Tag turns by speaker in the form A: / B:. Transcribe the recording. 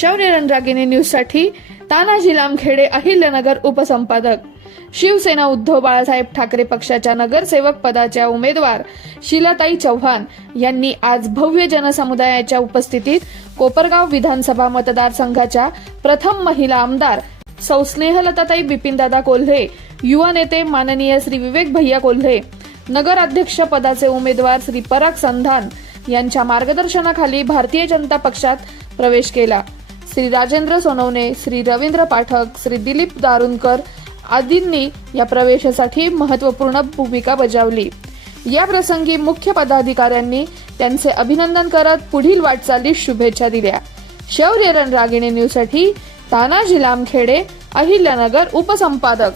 A: शौर्य रणरागिणी न्यूजसाठी तानाजी लामखेडे अहिल्यानगर उपसंपादक. शिवसेना उद्धव बाळासाहेब ठाकरे पक्षाच्या नगरसेवक पदाच्या उमेदवार शिलाताई चव्हाण यांनी आज भव्य जनसमुदायाच्या उपस्थितीत कोपरगाव विधानसभा मतदारसंघाच्या प्रथम महिला आमदार सौ स्नेहलताताई बिपिनदादा कोल्हे युवा नेते माननीय श्री विवेक भैया कोल्हे नगर अध्यक्ष पदाचे उमेदवार श्री पराग संधान यांच्या मार्गदर्शनाखाली भारतीय जनता पक्षात प्रवेश केला. श्री राजेंद्र सोनवणे श्री रवींद्र पाठक श्री दिलीप दारुणकर आदींनी या प्रवेशासाठी महत्त्वपूर्ण भूमिका बजावली. या प्रसंगी मुख्य पदाधिकाऱ्यांनी त्यांचे अभिनंदन करत पुढील वाटचालीस शुभेच्छा दिल्या. शौर्य रणरागिणी न्यूजसाठी तानाजी लामखेडे अहिल्यानगर उपसंपादक.